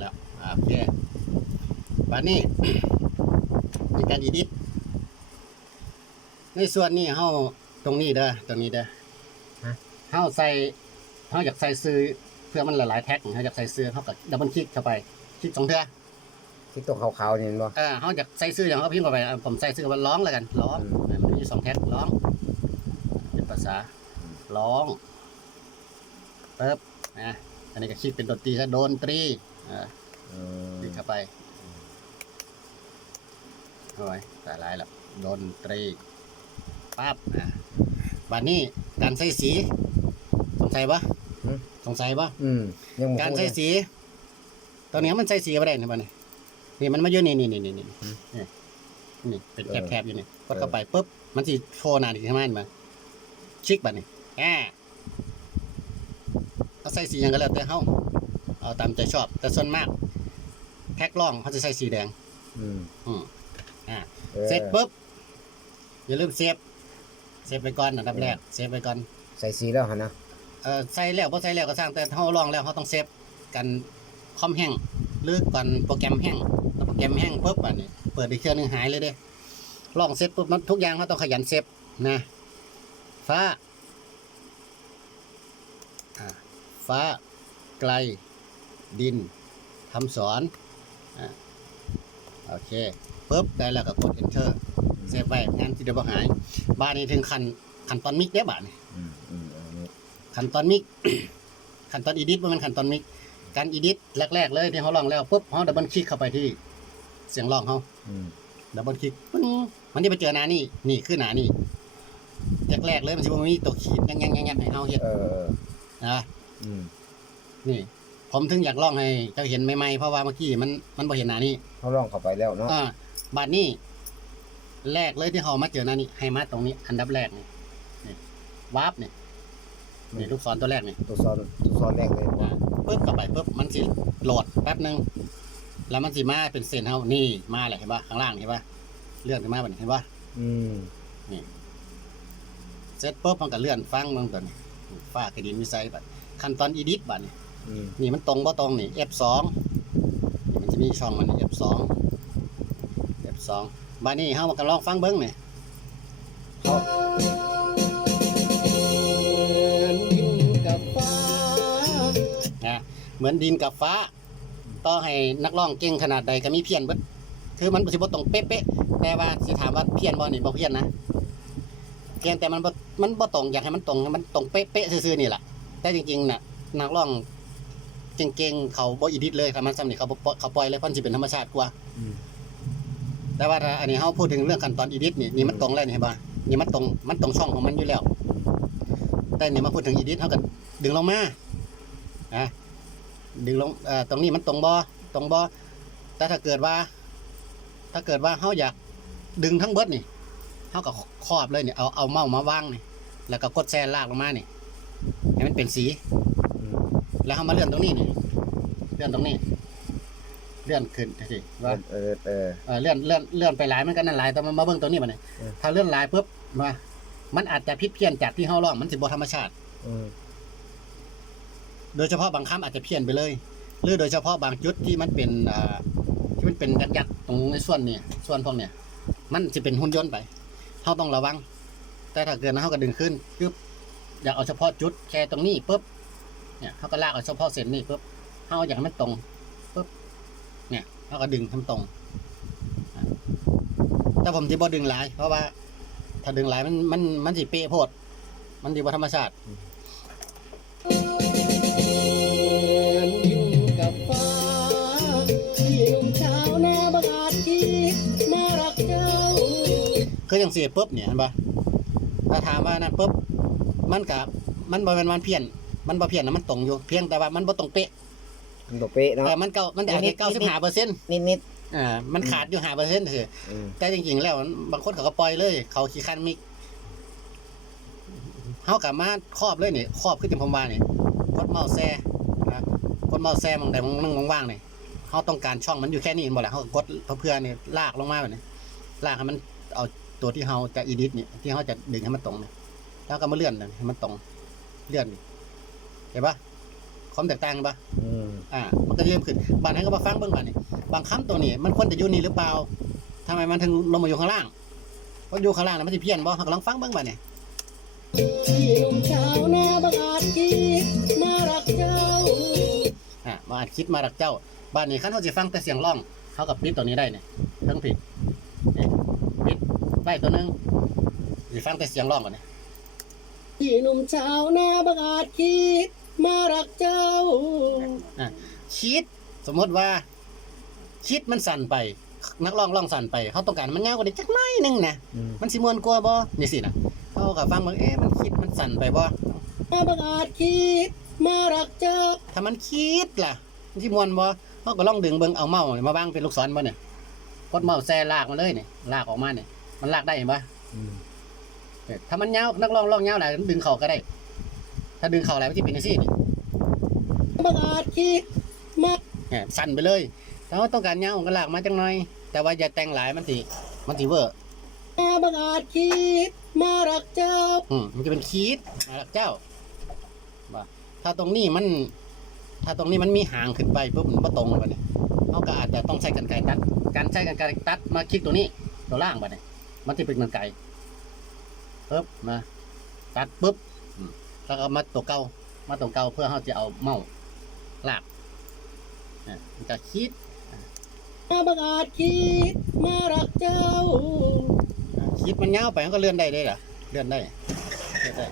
แล้วอ่าโอเคบัดนี้ในการอีดิทในส่วนนี้เฮาตรงนี้เด้อตรงนี้เด้อฮะเฮาใส่เฮาอยากใส่ซื้อเพื่อมันหลายๆแท็กเฮาอยากใส่ซื้อเฮาก็ดับเบิลคลิกเข้าไปคลิกสองเทื่อที่ตรงขาวๆนี่เห็นบ่เออเขาอยากใส่ซื้ออย่างเขาพิมพ์เข้าไปอะผมใส่ซื้อว่าร้องแล้วกันร้องอืมมันมีสองแท็กร้องเป็นภาษาร้องปึ๊บนะอันนี้ก็คลิกเป็นดนตรีซะดนตรี อ่าอืมคลิกเข้าไปเอาไว้สายลายแล้วดนตรีปั๊บอะบัดนี้การใส่สี สงสัยปะสงสัยปะอืมยังบ่การฮู้ใส่เลยสี ตอนนี้มันใส่สีอะไรเนี่ยบ้านี่นี่มันมาอยู่นี่นี่นี่นี่นี่อืมนี่นี่เป็นเออแคบๆอยู่นี่กดเข้าไปปุ๊บมันสิโชว์หน้าดิขึ้นมาเห็นไหมาชิกบัดนี่แอ่เอาใส่สีหยังก็แล้วแต่เฮา เอาตามใจชอบ แต่ส่วนมาก แพ็กล่องเขาจะใส่สีแดง อืมอืมอ่าออเสร็จปุ๊บอย่าลืมเซฟเซฟไปก่อนอันดับแรกเซฟไปก่อนใส่สีแล้วหั่นนะเออใส่แล้วพอใส่แล้วก็สร้างแต่เฮาลองแล้วเฮาต้องเซฟกันคอมแห้งหรือก่อนโปรแกรมแห้งแล้วโปรแกรมแห้งปุ๊บอันนี้เปิดอีกเครื่องหนึงหายเลยเด้ลองเซฟปุ๊บมันทุกอย่างมันต้องขยันเซฟนะฟ้าอ่าฟ้าไกล ดินทำสอนอ่าโอเคปุ๊บได้แล้วก็กด enter เซฟไว้งานที่เดี๋ยวบ่หาย บ้านนี้ถึงขั้นขั้นตอนมิกได้บ้านนี้อืมอืมอันนี้ขั้นตอนมิก ขั้นตอนอีดิทมันเป็นขั้นตอนมิก การอีดิทแรก ๆ เลยที่เขาลองแล้วปุ๊บเขาดับเบิลคลิกเข้าไปที่เสียงร้องเขา อืมดับเบิลคลิกปึ้งมันจะไปเจอหน้านี่ นี่คือหน้านี่แรกๆเลยมันจะมีตัวขีดยังๆๆๆให้เขาเห็นเออนะอืมนี่ ผมถึงอยากลองให้เจ้าเห็นใหม่ๆเพราะว่าเมื่อกี้มันมันบ่เห็นหน้านี่เขาลองเข้าไปแล้วเนาะอ่าบัดนี้ แรกเลยที่เขามาเจอหน้านี่ให้มาตรงนี้ อันดับแรกนี่นี่วาร์ปนี่นี่ลูกศรตัวแรกนี่ตัวซ้อนตัวซ้อนแรกเลยอ่าปึ๊บเข้าไปปึ๊บมันสิโหลดแป๊บหนึงแล้วมันสิมาเป็นเส้นเฮานี่มาเลยเห็นปะข้างล่างเห็นปะเลื่อนขึ้นมาแบบนี้เห็นปะอืมเสร็จปุ๊บมันก็เลื่อนฟังมันตัวนี้ฟ้ากระดินวิสัยบัดขั้นตอนอีดิทบัดนี่ อืมนี่มันตรงบ่ตรงนี่ F2 นี่มันจะมีช่องมันนี่ F2 F2 บัดนี้เฮามาก็ลองฟังเบิ่งนี่เขานะเหมือนดินกับฟ้า ต่อให้นักร้องเก่งขนาดใดก็มีเพี้ยนเบิดคือมันสิบ่ตรงเป๊ะๆแต่ว่าสิถามว่าเพี้ยนบ่นี่บ่เพี้ยนนะเพียงแต่มันบ่มันบ่ตรงอยากให้มันตรงให้มันตรงเป๊ะๆซื่อๆนี่แหละแต่จริงๆน่ะนักร้อง เก่งๆเขาบ่อีดิทเลยถ้ามันซ้ำนี่เขาบ่ปล่อยเขาปล่อยเลยเพราะมันสิเป็นธรรมชาติกว่า อืม แต่ว่าถ้าอันนี้เฮาพูดถึงเรื่องขั้นตอนอีดิทนี่นี่มันตรงแล้วนี่เห็นป่ะนี่มันตรงมันตรงช่องของมันอยู่แล้ว แต่นี่มาพูดถึงอีดิทเฮาก็ดึงลงมาอะดึงลงเอ่อตรงนี้มันตรงบ่ตรงบ่แต่ถ้าเกิดว่า ถ้าเกิดว่าเฮาอยากดึงทั้งเบิดนี่เฮาก็ครอบเลยนี่เอาเอาเมาส์มาวางนี่แล้วก็กดแซนลากลงมานี่ให้มันเป็นสีอืม แล้วเฮามาเลื่อนตรงนี้นี่เลื่อนตรงนี้ เลื่อนขึ้นสิว่าเออเออเออเลื่อนเลื่อนเลื่อนไปหลายมันก็นั่นหลายแต่มันมาเบิ่งตัวนี้มันนี่เออถ้าเลื่อนหลายปุ๊บมามันอาจจะผิดเพี้ยนจากที่เฮาร้องมันสิบ่ธรรมชาติอืมโดยเฉพาะบางคำอาจจะเพี้ยนไปเลย หรือโดยเฉพาะบางจุดที่มันเป็นอ่าที่มันเป็นยักษ์ๆตรงในส่วนนี้ส่วนพวกเนี้ยมันจะเป็นหุ่นยนต์ไปเฮาต้องระวัง แต่ถ้าเกิดเฮาก็ดึงขึ้นปึ๊บอยากเอาเฉพาะจุดแค่ตรงนี้ปุ๊บ เนี่ยเฮาก็ลากเอาเฉพาะเส้นนี้ปุ๊บเฮาอยากให้มันตรงปุ๊บเนี่ยเฮาก็ดึงให้มันตรง แต่ผมสิบ่ดึงหลาย เพราะว่า ถ้าดึงหลายมันมันมันสิเป๊ะโพด มันสิบ่าธรรมชาติเช้าอาจอีกมารักเจ้าคืออย่างเสียปุ๊บเนี่ยเห็นปะถ้าถามว่านั่นปุ๊บมันกับมันบ่เป็นวันเพี้ยน มันบ่เพี้ยนนะมันตรงอยู่เพียงแต่ว่ามันบ่ตรงเป๊ะมันบ่เป๊ะเนาะเออมันเก่ามันอาจนิจะดๆเก้าสิบห้าเปอร์เซ็นต์นิดนิดอ่ามันขาดอยู่ห้าเปอร์เซ็นต์เถอะๆอืมแต่จริงๆแล้วบางคนเขาก็ปล่อยเลย เขาขี้คันมิกเขากลับมาครอบเลยนี่ครอบขึ้นจากผมว่านี่กดเมาส์แซ่นะกดเมาส์แซ่มองใดมองนึงว่างๆนี่เขาต้องการช่องมันอยู่แค่นี้เองบ่แหละเขาก็กดเพื่อนี่ลากลงมาแบบนี้ลากให้มันเอาตัวที่เขาจะอีดิทนี่ที่เขาจะดึงให้มันตรงนี่แล้วก็มาเลื่อนนี่ให้มันตรง เลื่อนนี่ เห็นปะคความแตกต่างปะอืมอ่า มันก็เริ่มขึ้นบางให้ก็มาฟังเบิ่งบัดนี่บางคำตัวนี้มันควรจะอยู่นี่หรือเปล่าทำไมมันถึงลงมาอยู่ข้างล่างเพราะอยู่ข้างล่างน่ะมันสิเพี้ยนบ่เราก็ลองฟังเบิ่งบัดนี่พี่หนุ่มชาวนาบังอาจคิดมารักเจ้าอ่ามาอาจคิดมารักเจ้าบ้านนี้คันเขาสิฟังแต่เสียงร้องเขากับปิดตัวนี้ได้เนี่ยเครื่องผิดนี่ปิดไว้ตัวหนึงสิฟังแต่เสียงร้องก่อนเนี่ยพี่หนุ่มชาวนาบังอาจคิด มารักเจ้าคิดสมมติว่า คิดมันสั่นไป นักร้องร้องสั่นไปเขาต้องการมันยาวกว่านี้จักหน้อยหนึงนะอืมมันสิมวนกว่าบ่นี่สินะเขากับฟังเบิ่งเอ๊ะมันคิดมันสั่นไปบ่มาบังอาจคิด มารักเจ้าถ้ามันคิดล่ะมันสิมวนบ่เขาก็ลองดึงเบิ่งเอาเมาส์นี่มาบ้างเป็นลูกศรบ่เนี่ยกดเมาส์แซ่ลากมาเลยนี่ลากออกมาเนี่ยมันลากได้เห็นบ่ อืม เออถ้ามันยาวนักร้องร้องยาวหลายดึงเข่าก็ได้ ถ้าดึงเข่าหลายมันจะเป็นจังซี่นี่บังอาจคิดมาเนี่ยสั่นไปเลยถ้าว่าต้องการยาวก็ลากมาจังหน่อย แต่ว่าอย่าแต่งหลายมันสิมันสิเวอร์บังอาจคิดมารักเจ้าอืมมันจะเป็นคีดรักเจ้าว่าถ้าตรงนี้มัน ถ้าตรงนี้มันมีหางขึ้นไปปุ๊บมันบ่ตรงเลยบัดนี้เขาก็อาจจะต้องใช้กันไกรตัด การใช้กันไกรตัดมาคลิกตัวนี้ตัวล่างบัดนี้มันจะเป็นกันไกรปึ๊บมาตัดปุ๊บ อืมแล้วก็มาตัวเก่ามาตัวเก่าเพื่อเขาจะเอาเมาส์ลากอะมันจะคิดบังอาจคิดมารักเจ้าอะคิดมันยาวไปมันก็เลื่อนได้เลยเหรอเลื่อนได้เลื่อนได้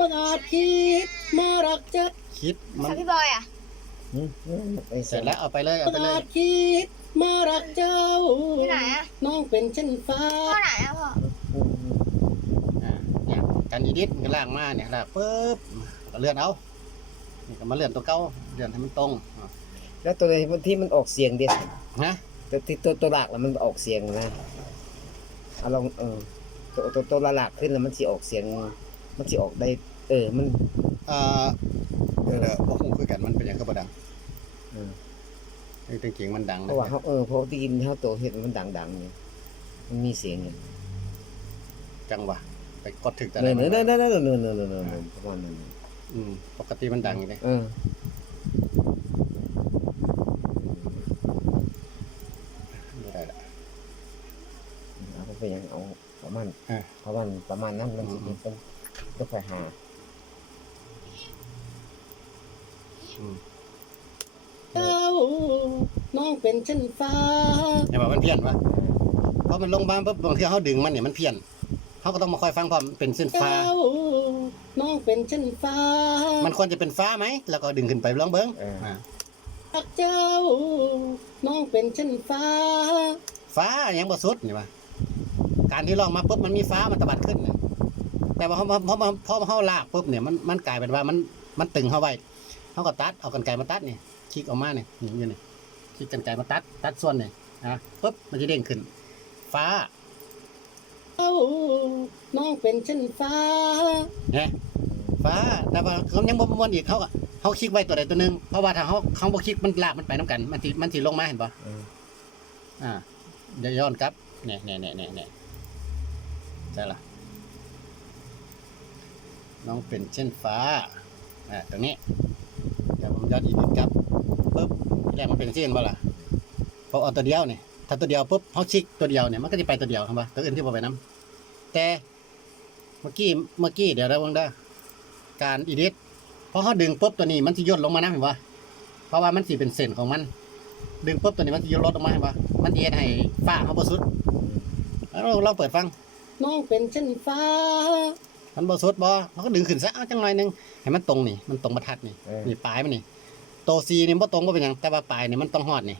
บังอาจคิดมารักเจ้าคิดมันค่ะพี่บอยอะอืมอืมไปเสร็จแล้วเอาไปเลยเอาบัไปงเลอาย จคิดมารักเจ้า ที่ไหนอะน้องเป็นเช่นฟ้า พ่อไหนอะพ่อ อืมอืม อ่าเนี่ย การอีดิทมันก็ลากมาเนี่ยลากปุ๊บก็เลื่อนเอานี่ก็มาเลื่อนตัวเก่าเลื่อนให้มันตรงอะแล้วตัวที่มันออกเสียงดินะตัวที่ตัวตัวหลักแล้วมันออกเสียงนะเอาลองเออตัวตัวตัวละหลักขึ้นแล้วมันสิออกเสียง มันสิออกได้ เออมันเอ่อเดี๋ยวเดี๋ยวพวกคงคุยกันมันเป็นอย่างก็บ่ดังอืมจริงๆมันดังเพนะราะว่าเขาเออเพราะที่กินเขาตัวเห็ดมันดังๆเนี่ยมันมีเสียงเนี่ยจังหวะ ไปกดถึงแต่เนไหนอะเนมัอะนเนอะเนอะเนอะเนอะเนอะเนอะเนอะประมาณนั้นอืมปกติมันดังอยู่เลยเออไม่ได้ละเอาไปยังเอาประมาณอะประมาณประมาณนั้นมันสิอืมเป็นก็ไปหาอืมเจ้าน้องเป็นเช่นฟ้าเห็นป่ะมันเพี้ยนวะเพราะมันลงมาปุ๊บบางทีเขาดึงมันเนี่ยมันเพี้ยน เขาก็ต้องมาคอยฟังพอมันเป็นเส้นฟ้า เจ้าน้องเป็นเช่นฟ้ามันควรจะเป็นฟ้าไหม แล้วก็ดึงขึ้นไปลองเบิ้งเอออ่ารักเจ้า น้องเป็นเช่นฟ้า ฟ้ายังบ่สุดนี่ว่าการที่ลองมาปุ๊บมันมีฟ้ามันตะบัดขึ้นน่ะแต่ว่าพอพอพอพอพอเขาลากปุ๊บเนี่ยมันมันกลายเป็นว่ามันมันตึงเข้าไว้เขาก็ตัดเอากันไกรมาตัดนี่คลิกออกมาเนี่ยนี่อยู่นี่คลิกกันไกรมาตัด ตัดส่วนนี่อะปุ๊บมันจะเด้งขึ้น ฟ้า เจ้า น้องเป็นเช่นฟ้าเนี่ยฟ้า แต่ว่าเขายังบ่ม้วนอีกเขาก็เขาคลิกไว้ตัวใดตัวหนึงเพราะว่าถ้าเขาเขาบ่คลิกมันลากมันไปน้ำกัน มันสิมันสิลงมาเห็นปะเออ อ่าเดี๋ยวย้อนกลับเนี่ยเนี่ยเนี่ยเนี่ยเนี่ยใช่ละน้องเป็นเช่นฟ้าอ่าตรงนี้เดี๋ยวผมย้อนอีกนิดครับปุ๊บที่แรกมันเป็นเช่นบ่ล่ะพอเอาตัวเดียวเนี่ยถ้าตัวเดียวปุ๊บเขาชิกตัวเดียวเนี่ยมันก็จะไปตัวเดียวครับว่าตัวอื่นที่บ่ไปน้ำแต่เมื่อกี้เมื่อกี้เดี๋ยวเราเบิ่งเด้อการอีดิทพอเขาดึงปุ๊บตัวนี้มันจะย่นลงมานะเห็นปะเพราะว่ามันสีเป็นเส้นของมัน ดึงปุ๊บตัวนี้มันจะย่นลดลงมาเห็นปะมันจะเฮ็ดให้ฟ้าเขาบ่สุดแล้วเราลองเปิดฟังน้องเป็นเช่นฟ้า มันบ่สุดบ่เขาก็ดึงขึ้นซะเอาจังหน่อยหนึงให้มันตรงนี่มันตรงบรรทัดนี่เออนี่ปลายมันนี่โตซีนี่บ่ตรงบ่เป็นหยังแต่ว่าปลายนี่มันต้องฮอดนี่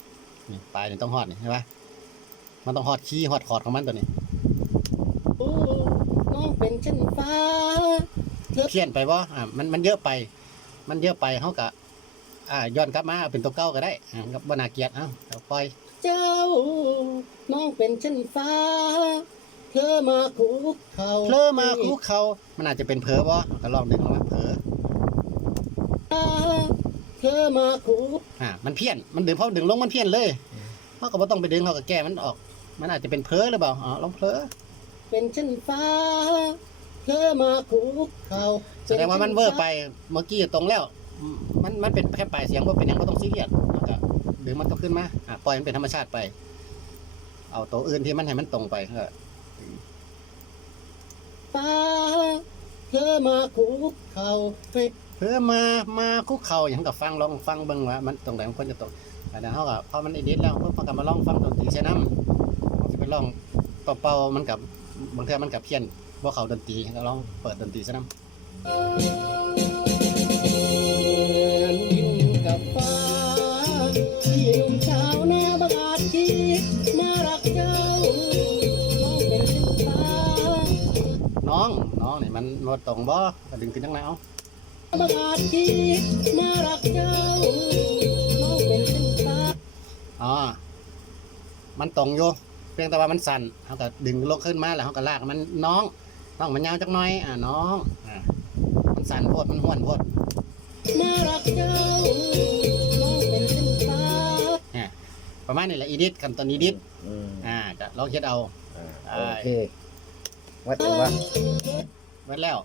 นี่ปลายนี่ต้องฮอดนี่เห็นปะมันต้องฮอดคีย์ฮอดคอร์ดของมันตัวนี้โอ้น้อง เป็นเช่นฟ้าเพี้ยนไปบ่อ่ามันมันเยอะไป มันเยอะไปเฮาก็อ่าย้อนกลับมาเอาเป็นตัวเก่าก็ได้อ่าก็บ่น่าเกลียดเอ้าเอาปล่อย เจ้าน้องเป็นเช่นฟ้าเธอมาคุกเขาเพลอมาคุกเขามันอาจจะเป็นเผลอบ่ก็ลองดึงออกมาเผลอเธอมาคุกอ่ามันเพี้ยนมันดึงพอดึงลงมันเพี้ยนเลยเฮาก็บ่ต้องไปดึงเฮาก็แก้มันออก มันอาจจะเป็นเผลอหรือเปล่าอ๋อลองเผลอ เป็นเช่นฟ้าเธอมาคุกเขาแสดงว่ามันเวอร์ไปเมื่อกี้ตรงแล้วอืมมันมันเป็นแค่ปลายเสียงว่าเป็นหยังก็ต้องซีเรียสแล้วก็ดึงมันก็ขึ้นมาอะปล่อยมันเป็นธรรมชาติไป เอาตัวอื่นที่มันให้มันตรงไปก็ตาเธอมาคุกเข่าให้เพื่อมา มาคุกเข่าอย่างกับฟังลองฟังเบิ่งว่ามันตรงไหนมันควรจะตรงอันนั้นเฮาก็พอมันอีดิทแล้วเพิ่นก็มาลองฟังดนตรีใช้น้ำมันสิไปลองเป่าๆมันกับ บางเทื่อมันกับเพี้ยนบ่เข้าดนตรีก็ลองเปิดดนตรีใช้น้ำเหมือนดินกับฟ้าที่หนุ่มชาวนาบังอาจคิดมารักเจ้ามองเป็นเส้นตาน้องน้องนี่มันบ่ตรงบ่ก็ดึงขึ้นจังไหนเอาบังอาจคิดมารักเจ้ามองเป็นเส้นตาอ๋อมันตรงอยู่ เพียงแต่ว่ามันสั่นเฮาก็ดึงลงขึ้นมาแล้วเฮาก็ลากมันน้องน้องมันยาวจักหน่อย อ่าน้องอ่ามันสั่นโพดมันห้วนโพดมารักเจ้ามองเป็นเส้นตาประมาณนี้แหละอีดิทกันตอนอีดิทอืมอ่าก็ลองเฮ็ดเอา อ่าอ่าโอเควัดแต่ว่าไว้แล้ว